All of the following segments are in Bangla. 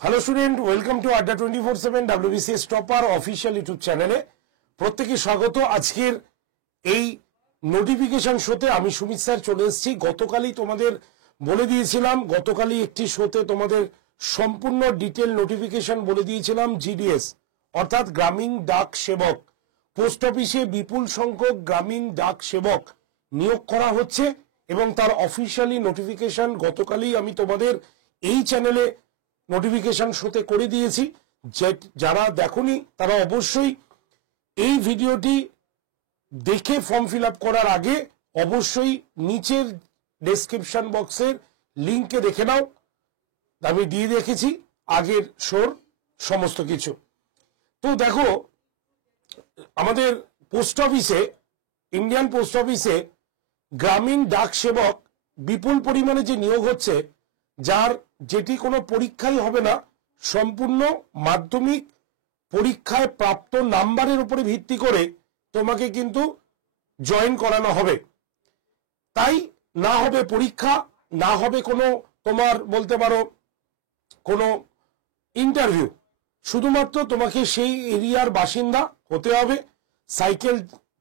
হ্যালো স্টুডেন্ট, ওয়েলকাম টু আড্ডা 24/7 WBCS টপার অফিসিয়াল ইউটিউব চ্যানেলে প্রত্যেকে স্বাগত। আজকের এই নোটিফিকেশন শোতে আমি সুমিত স্যার চলে এসেছি। গতকালই তোমাদের বলে দিয়েছিলাম, গতকালই একটি শোতে তোমাদের সম্পূর্ণ ডিটেল নোটিফিকেশন বলে দিয়েছিলাম। জিডিএস অর্থাৎ গ্রামীণ ডাক সেবক, পোস্ট অফিসে বিপুল সংখ্যক গ্রামীণ ডাক সেবক নিয়োগ করা হচ্ছে এবং তার অফিসিয়ালি নোটিফিকেশন গতকালই আমি তোমাদের এই চ্যানেলে নোটিফিকেশন শোতে করে দিয়েছি। যারা দেখোনি তারা অবশ্যই এই ভিডিওটি দেখে ফর্ম ফিল আপ করার আগে অবশ্যই নিচের ডেসক্রিপশন বক্সের লিঙ্কে দেখে নাও। আমি দিয়ে রেখেছি আগের শোর সমস্ত কিছু। তো দেখো, আমাদের পোস্ট অফিসে, ইন্ডিয়ান পোস্ট অফিসে গ্রামীণ ডাক সেবক বিপুল পরিমাণে যে নিয়োগ হচ্ছে, যার যেটি কোনো পরীক্ষাই হবে না, সম্পূর্ণ মাধ্যমিক পরীক্ষায় প্রাপ্ত নাম্বারের উপরে ভিত্তি করে তোমাকে কিন্তু জয়েন করানো হবে। তাই না হবে পরীক্ষা, না হবে কোনো তোমার বলতে পারো কোনো ইন্টারভিউ, শুধুমাত্র তোমাকে সেই এরিয়ার বাসিন্দা হতে হবে, সাইকেল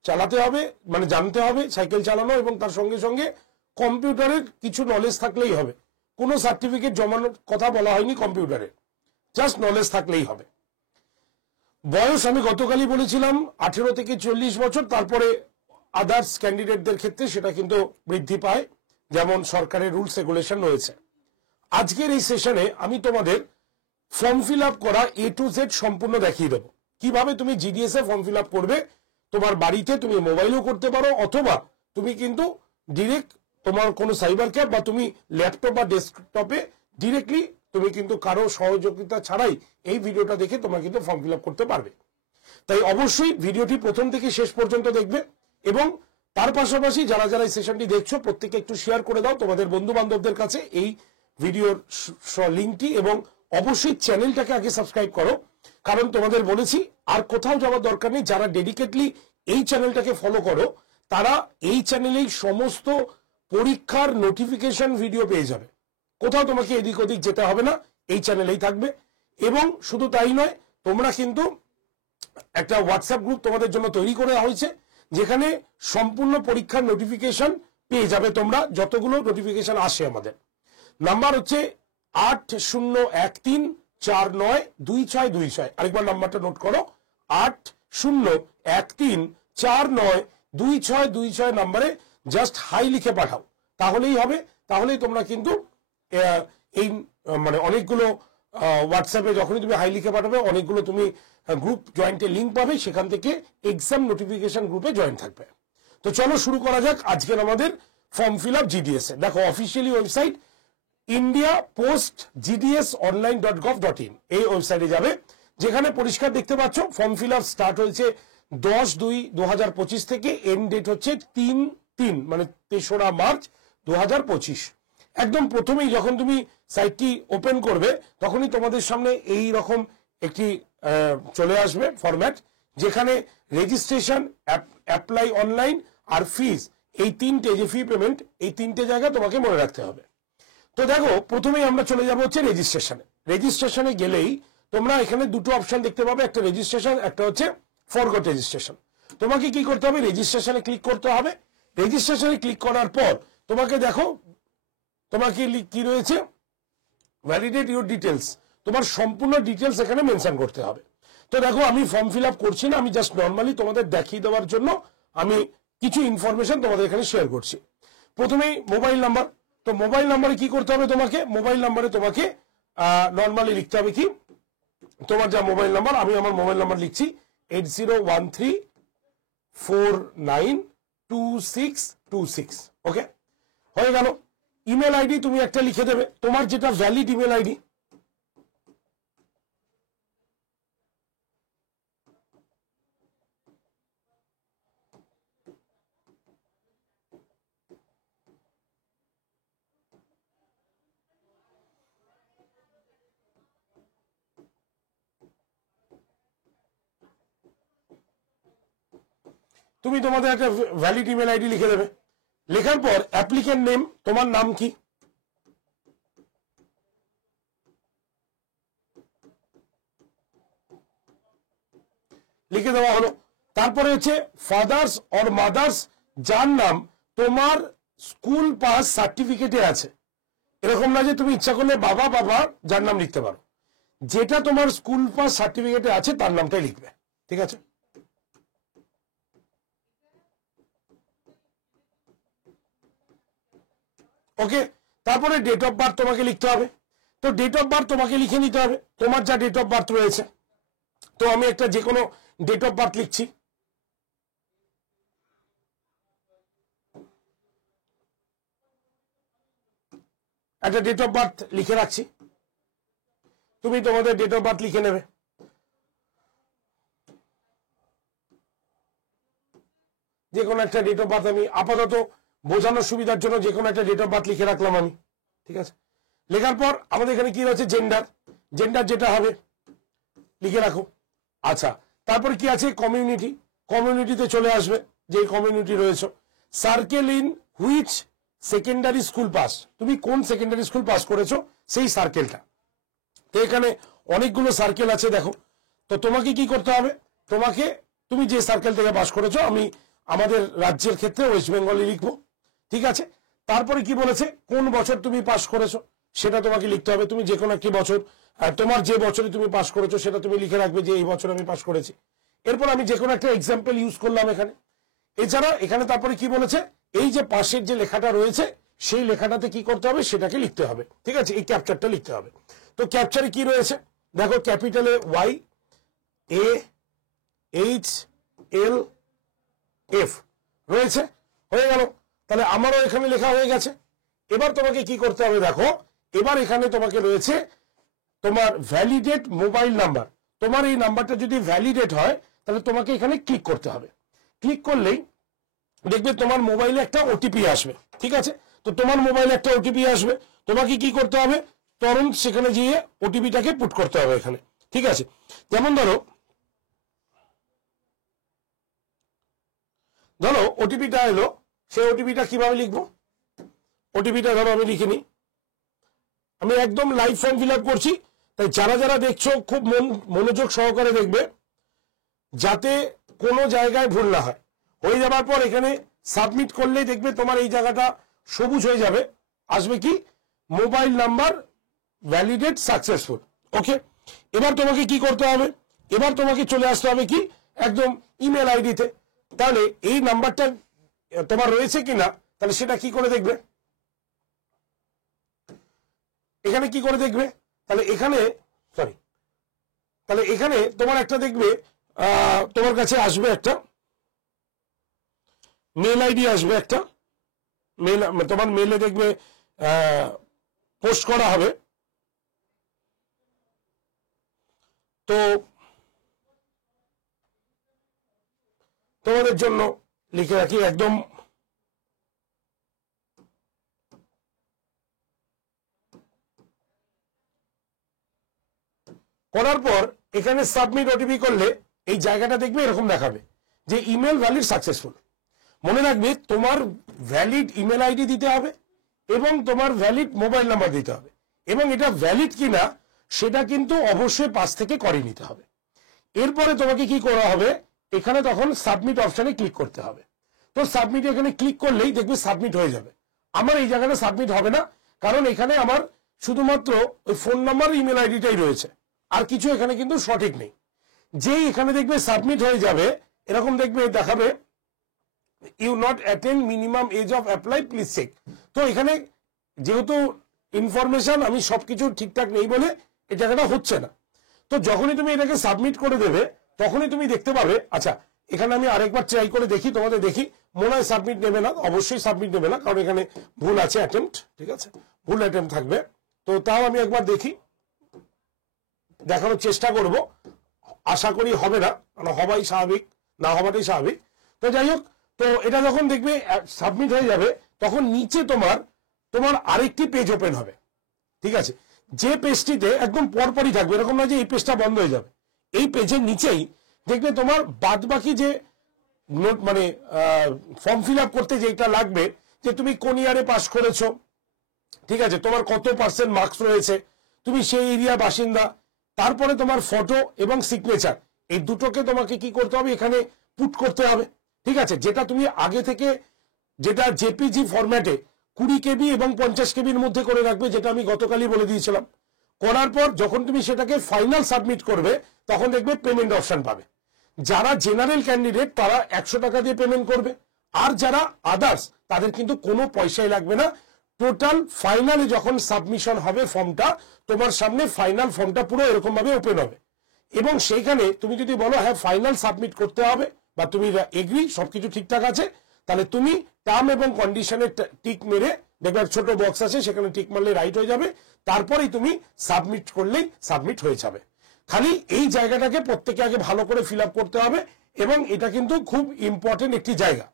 চালাতে হবে, মানে জানতে হবে সাইকেল চালানো, এবং তার সঙ্গে সঙ্গে কম্পিউটারের কিছু নলেজ থাকলেই হবে। কোনো সার্টিফিকেট জমানোর কথা বলা হয়নি কম্পিউটারে, জাস্ট নলেজ থাকলেই হবে। বয়স আমি গতকালই বলেছিলাম 18 থেকে 40 বছর, তারপরে আদার্স ক্যান্ডিডেটদের ক্ষেত্রে সেটা কিন্তু বৃদ্ধি পায়, যেমন সরকারের রুলস রেগুলেশন রয়েছে। আজকের এই সেশনে আমি তোমাদের ফর্ম ফিল আপ করা A to Z সম্পূর্ণ দেখিয়ে দেবো। কিভাবে তুমি জিডিএস এ ফর্ম ফিল আপ করবে, তোমার বাড়িতে তুমি মোবাইলেও করতে পারো, অথবা তুমি কিন্তু ডিরেক্ট তোমার কোনো সাইবার ক্যাফ বা তুমি ল্যাপটপ বা ডেস্কটপে ডিরেক্টলি তুমি কিন্তু কারো সহযোগিতা ছাড়াই এই ভিডিওটা দেখে তোমরা কিন্তু ফর্ম ফিল আপ করতে পারবে। তাই অবশ্যই ভিডিওটি প্রথম থেকে শেষ পর্যন্ত দেখবে, এবং তার পাশাপাশি যারা যারা এই সেশনটি দেখছো প্রত্যেকে একটু শেয়ার করে দাও তোমাদের বন্ধু বান্ধবদের কাছে এই ভিডিওর লিঙ্কটি, এবং অবশ্যই চ্যানেলটাকে আগে সাবস্ক্রাইব করো। কারণ তোমাদের বলেছি আর কোথাও যাওয়ার দরকার নেই। যারা ডেডিকেটলি এই চ্যানেলটাকে ফলো করো তারা এই চ্যানেলেই সমস্ত পরীক্ষার নোটিফিকেশন ভিডিও পেয়ে যাবে। কোথাও তোমাকে এদিক ওদিক যেতে হবে না, এই চ্যানেলেই থাকবে। এবং শুধু তাই নয়, তোমরা কিন্তু একটা হোয়াটসঅ্যাপ গ্রুপ তোমাদের জন্য তৈরি করা হয়েছে, যেখানে সম্পূর্ণ পরীক্ষার নোটিফিকেশন পেয়ে যাবে তোমরা, যতগুলো নোটিফিকেশন আসে। আমাদের নাম্বার হচ্ছে 8013492626। আরেকবার নাম্বারটা নোট করো, 8013492626 নাম্বারে জাস্ট হাই লিখে পাঠাও, তাহলেই হবে। তাহলেই তোমরা কিন্তু এই মানে অনেকগুলো হোয়াটসঅ্যাপে যখনই তুমি হাই লিখে পাঠাবে, অনেকগুলো তুমি গ্রুপ জয়েন্টের লিঙ্ক পাবে, সেখান থেকে এক্সাম নোটিফিকেশন গ্রুপে জয়েন থাকবে। তো চলো শুরু করা যাক আজকের আমাদের ফর্ম ফিল আপ জিডিএস এ। দেখো, officially website India post GDS.online.gov.in, এই ওয়েবসাইটে যাবে, যেখানে পরিষ্কার দেখতে পাচ্ছ ফর্ম ফিল আপ স্টার্ট হয়েছে 10/2/2025 থেকে, এন্ড ডেট হচ্ছে 3/3 মানে 3রা মার্চ 2025। একদম প্রথমেই যখন তুমি সাইটটি ওপেন করবে তখনই তোমাদের সামনে এই রকম একটি চলে আসবে ফরম্যাট, যেখানে রেজিস্ট্রেশন, অ্যাপ্লাই অনলাইন আর ফিজ, এই তিনটে যে ফি পেমেন্ট, এই তিনটে জায়গা তোমাকে মনে রাখতে হবে। তো দেখো, প্রথমেই আমরা চলে যাব হচ্ছে রেজিস্ট্রেশনে। রেজিস্ট্রেশনে গেলেই তোমরা এখানে দুটো অপশন দেখতে পাবে, একটা রেজিস্ট্রেশন, একটা হচ্ছে ফরগট রেজিস্ট্রেশন। তোমাকে কি করতে হবে? রেজিস্ট্রেশনে ক্লিক করতে হবে। রেজিস্ট্রেশনে ক্লিক করার পর তোমাকে দেখো, তোমাকে কি রয়েছে, ভ্যালিডেট ইউর ডিটেলস, তোমার সম্পূর্ণ ডিটেলস এখানে মেনশন করতে হবে। তো দেখো, আমি ফর্ম ফিল আপ করছি না, আমি জাস্ট নর্মালি তোমাদের দেখিয়ে দেওয়ার জন্য আমি কিছু ইনফরমেশন তোমাদের এখানে শেয়ার করছি। প্রথমেই মোবাইল নাম্বার। তো মোবাইল নাম্বারে কি করতে হবে? তোমাকে মোবাইল নাম্বারে তোমাকে নর্মালি লিখতে হবে কি, তোমার যা মোবাইল নাম্বার, আমি আমার মোবাইল নাম্বার লিখছি 8013492626। ওকে, হয়ে গেল। ইমেল আইডি তুমি একটা লিখে দেবে, তোমার যেটা ভ্যালিড ইমেল আইডি। তুমি তোমাদের একটা ভ্যালিড ইমেল আইডি লিখে দেবে। লেখার পর অ্যাপ্লিকেন্ট নেম, তোমার নাম কি, লিখে দেওয়া হলো। তারপরে হচ্ছে ফাদার্স অর মাদার্স যার নাম তোমার স্কুল পাস সার্টিফিকেটে আছে, এরকম না যে তুমি ইচ্ছা করলে বাবা বাবা যার নাম লিখতে পারো, যেটা তোমার স্কুল পাস সার্টিফিকেটে আছে তার নামটাই লিখবে, ঠিক আছে। ওকে, তারপরে ডেট অফ বার্থ তোমাকে লিখতে হবে। তো ডেট অফ বার্থ তোমাকে লিখে নিতে হবে, তোমার যা ডেট অফ বার্থ রয়েছে। তো আমি একটা যে কোনো ডেট অফ বার্থ লিখছি। একটা ডেট অফ বার্থ লিখে রাখছি, তুমি তোমাদের ডেট অফ বার্থ লিখে নেবে। যে কোনো একটা ডেট অফ বার্থ আমি আপাতত বোঝানোর সুবিধার জন্য যে কোনো একটা ডেট অফ বার্থ লিখে রাখলাম আমি, ঠিক আছে। লেখার পর আমাদের এখানে কি রয়েছে, জেন্ডার, জেন্ডার যেটা হবে লিখে রাখো। আচ্ছা, তারপরে কি আছে, কমিউনিটি, কমিউনিটিতে চলে আসবে, যে কমিউনিটি রয়েছে। Circle in which secondary school pass, তুমি কোন সেকেন্ডারি স্কুল পাস করেছো সেই সার্কেলটা। তো এখানে অনেকগুলো সার্কেল আছে দেখো। তো তোমাকে কি করতে হবে, তোমাকে তুমি যে সার্কেল থেকে পাস করেছো, আমি আমাদের রাজ্যের ক্ষেত্রে ওয়েস্ট বেঙ্গলে লিখবো, ঠিক আছে। তারপরে কি বলেছে, কোন বছর তুমি পাস করেছো সেটা তোমাকে লিখতে হবে। তুমি যে কোনো একটি বছর, তোমার যে বছরে তুমি পাস করেছো সেটা তুমি লিখে রাখবে যে এই বছর আমি পাস করেছি। এরপর আমি যে কোনো একটা এক্সাম্পল ইউজ করলাম এখানে। এছাড়া এখানে তারপরে কি বলেছে, এই যে পাশের যে লেখাটা রয়েছে সেই লেখাটাতে কি করতে হবে সেটাকে লিখতে হবে, ঠিক আছে, এই ক্যাপচারটা লিখতে হবে। তো ক্যাপচারে কি রয়েছে দেখো, ক্যাপিটালে Y A H L F রয়েছে, হয়ে গেল। তাহলে আমারও এখানে লেখা হয়ে গেছে। এবার তোমাকে কি করতে হবে দেখো, এবার এখানে তোমাকে রয়েছে তোমার ভ্যালিডেট মোবাইল নাম্বার। তোমার এই নাম্বারটা যদি ভ্যালিডেট হয় তাহলে তোমাকে এখানে ক্লিক করতে হবে। ক্লিক করলেই দেখবে তোমার মোবাইলে একটা ওটিপি আসবে, ঠিক আছে। তো তোমার মোবাইলে একটা ওটিপি আসবে, তোমাকে কি করতে হবে, তরুণ সেখানে গিয়ে ওটিপিটাকে পুট করতে হবে এখানে, ঠিক আছে। যেমন ধরো ওটিপিটা এলো, সেই ওটিপিটা কিভাবে লিখবো, ওটিপিটা ধরো আমি লিখিনি, আমি একদম লাইভ ফর্ম ফিল আপ করছি। তাই যারা যারা দেখছো খুব মনোযোগ সহকারে দেখবে, যাতে কোনো জায়গায় ভুল না হয়। হয়ে যাবার পর এখানে সাবমিট করলেই দেখবে তোমার এই জায়গাটা সবুজ হয়ে যাবে, আসবে কি মোবাইল নাম্বার ভ্যালিডেট সাকসেসফুল। ওকে, এবার তোমাকে কি করতে হবে, এবার তোমাকে চলে আসতে হবে কি একদম ইমেল আইডিতে। তাহলে এই নাম্বারটা তোমার রয়েছে কিনা, তাহলে সেটা কি করে দেখবে, এখানে কি করে দেখবে, তাহলে এখানে তাহলে এখানে তোমার একটা দেখবে তোমার কাছে আসবে একটা মেল আইডি, আসবে একটা মেল, তোমার মেলে দেখবে পোস্ট করা হবে। তো তোমাদের জন্য লিখে রাখি একদম, করার পর এখানে সাবমিট ওটিপি করলে এই জায়গাটা দেখবে এরকম দেখাবে যে ইমেল ভ্যালিড সাকসেসফুল। মনে রাখবে তোমার ভ্যালিড ইমেল আইডি দিতে হবে এবং তোমার ভ্যালিড মোবাইল নাম্বার দিতে হবে, এবং এটা ভ্যালিড কিনা সেটা কিন্তু অবশ্যই পাশ থেকে করে নিতে হবে। এরপরে তোমাকে কি করা হবে, এখানে তখন সাবমিট অপশনে ক্লিক করতে হবে। তো সাবমিট এখানে ক্লিক করলেই দেখবে সাবমিট হয়ে যাবে। আমার এই জায়গাটা সাবমিট হবে না, কারণ এখানে আমার শুধুমাত্র ওই ফোন নাম্বার ইমেল আইডিটাই রয়েছে, আর কিছু এখানে কিন্তু সঠিক নেই। যেই এখানে দেখবে সাবমিট হয়ে যাবে, এরকম দেখবে দেখাবে you not attend minimum age of apply please check. তো এখানে যেহেতু ইনফরমেশন আমি সবকিছু ঠিকঠাক নেই বলে এই জায়গাটা হচ্ছে না। তো যখনই তুমি এটাকে সাবমিট করে দেবে তখনই তুমি দেখতে পাবে, আচ্ছা এখানে আমি আরেকবার ট্রাই করে দেখি, তোমাদের দেখি, মনে হয় সাবমিট নেবে না, অবশ্যই সাবমিট নেবে না, কারণ এখানে ভুল আছে, অ্যাটেম্প্ট, ঠিক আছে, ভুল অ্যাটেম্প্ট থাকবে। তো তাও আমি একবার দেখি, দেখানোর চেষ্টা করব, আশা করি হবে না, কারণ হবাই স্বাভাবিক, না হওয়াটাই স্বাভাবিক। তো যাই হোক, তো এটা যখন দেখবে সাবমিট হয়ে যাবে তখন নিচে তোমার আরেকটি পেজ ওপেন হবে, ঠিক আছে। যে পেজটিতে একদম পরপরই থাকবে, এরকম না যে এই পেজটা বন্ধ হয়ে যাবে, এই পেজের নিচেই দেখবে তোমার বাদ বাকি যে নোট মানে ফর্ম ফিল আপ করতে যেটা লাগবে, যে তুমি কোন ইয়ারে পাস করেছো, ঠিক আছে, তোমার কত % মার্কস রয়েছে, তুমি সেই এরিয়া বাসিন্দা, তারপরে তোমার ফটো এবং সিগনেচার, এই দুটোকে তোমাকে কি করতে হবে, এখানে পুট করতে হবে। ঠিক আছে, যেটা তুমি আগে থেকে যেটা জেপিজি ফরম্যাটে 20 কেবি এবং 50 কেবির মধ্যে করে রাখবে, যেটা আমি গতকালই বলে দিয়েছিলাম। করার পর যখন তুমি সেটাকে ফাইনাল সাবমিট করবে তখন দেখবে পেমেন্ট অপশন পাবে। যারা জেনারেল ক্যান্ডিডেট তারা 100 টাকা দিয়ে পেমেন্ট করবে, আর যারা আদার্স তাদের কিন্তু কোনো পয়সাই লাগবে না। টোটাল ফাইনালে যখন সাবমিশন হবে ফর্মটা, তোমার সামনে ফাইনাল ফর্মটা পুরো এরকম ভাবে ওপেন হবে, এবং সেইখানে তুমি যদি বলো হ্যাঁ ফাইনাল সাবমিট করতে হবে বা তুমি এগ্রি সবকিছু ঠিকঠাক আছে, তাহলে তুমি টার্ম এবং কন্ডিশনের টিক মেরে দেখবে ছোট বক্স আছে, সেখানে টিক মারলে রাইট হয়ে যাবে, তারপরেই তুমি সাবমিট করলেই সাবমিট হয়ে যাবে। খালি এই জায়গাটাকে প্রত্যেকে আগে ভালো করে ফিল আপ করতে হবে, এবং এটা কিন্তু খুব ইম্পর্টেন্ট একটি জায়গা,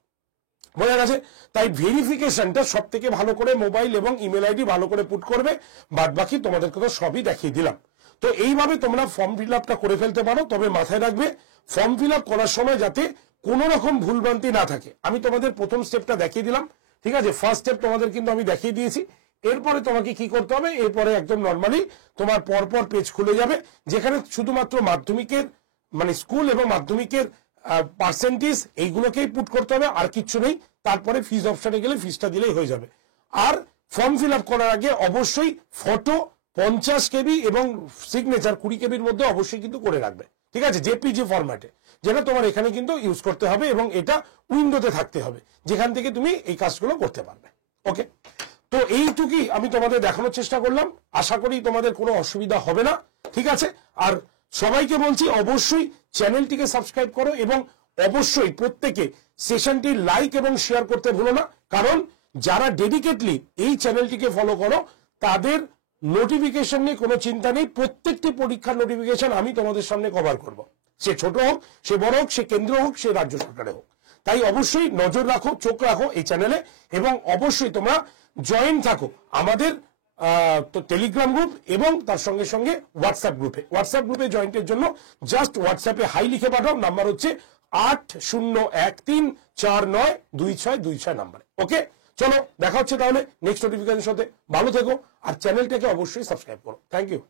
বোঝা গেছে? তাই ভেরিফিকেশনটা সব থেকে ভালো করে মোবাইল এবং ইমেল আইডি ভালো করে পুট করবে, বাদ বাকি তোমাদেরকে তো সবই দেখিয়ে দিলাম। তো এইভাবে তোমরা ফর্ম ফিল আপটা করে ফেলতে পারো, তবে মাথায় রাখবে ফর্ম ফিল আপ করার সময় যাতে কোনো রকম ভুলভ্রান্তি না থাকে। আমি তোমাদের প্রথম স্টেপটা দেখিয়ে দিলাম, ঠিক আছে? ফার্স্ট স্টেপ তোমাদের কিন্তু আমি দেখিয়ে দিয়েছি। এরপরে তোমাকে কি করতে হবে, এরপরে একদম নর্মালি তোমার পরপর পেজ খুলে যাবে, যেখানে শুধুমাত্র মাধ্যমিকের মানে স্কুল এবং মাধ্যমিকের পার্সেন্টেজ এইগুলোকেই পুট করতে হবে, আর কিচ্ছু নেই। তারপরে ফিজ অপশনে গেলে ফিজটা দিলেই হয়ে যাবে। আর ফর্ম ফিল আপ করার আগে অবশ্যই ফটো 50 কেবি এবং সিগনেচার 20 কেবির মধ্যে অবশ্যই কিন্তু করে রাখবে, ঠিক আছে? জেপিজি ফরম্যাটে, যেটা তোমার এখানে কিন্তু ইউজ করতে হবে, এবং এটা উইন্ডোতে থাকতে হবে, যেখান থেকে তুমি এই কাজগুলো করতে পারবে। ওকে, তো এইটুকুই আমি তোমাদের দেখানোর চেষ্টা করলাম। আশা করি তোমাদের কোনো অসুবিধা হবে না, ঠিক আছে? আর সবাইকে বলছি অবশ্যই চ্যানেলটিকে সাবস্ক্রাইব করো, এবং অবশ্যই প্রত্যেকে সেশনটি লাইক এবং শেয়ার করতে ভুলো না, কারণ যারা ডেডিকেটলি এই চ্যানেলটিকে ফলো করো তাদের নোটিফিকেশন নিয়ে কোনো চিন্তা নেই। প্রত্যেকটি পরীক্ষার নোটিফিকেশন আমি তোমাদের সামনে কভার করব, সে ছোট হোক, সে বড় হোক, সে কেন্দ্র হোক, সে রাজ্য সরকারে হোক। তাই অবশ্যই নজর রাখো, চোখ রাখো এই চ্যানেলে, এবং অবশ্যই তোমরা জয়েন থাকো আমাদের টেলিগ্রাম গ্রুপ এবং তার সঙ্গে সঙ্গে হোয়াটসঅ্যাপ গ্রুপে। হোয়াটসঅ্যাপ গ্রুপে জয়েন্টের জন্য জাস্ট হোয়াটসঅ্যাপে হাই লিখে পাঠাও, নাম্বার হচ্ছে 8013492626 নাম্বারে। ওকে, চলো দেখা হচ্ছে তাহলে নেক্সট নোটিফিকেশন সাথে। ভালো থেকো, আর চ্যানেলটাকে অবশ্যই সাবস্ক্রাইব করো। Thank you.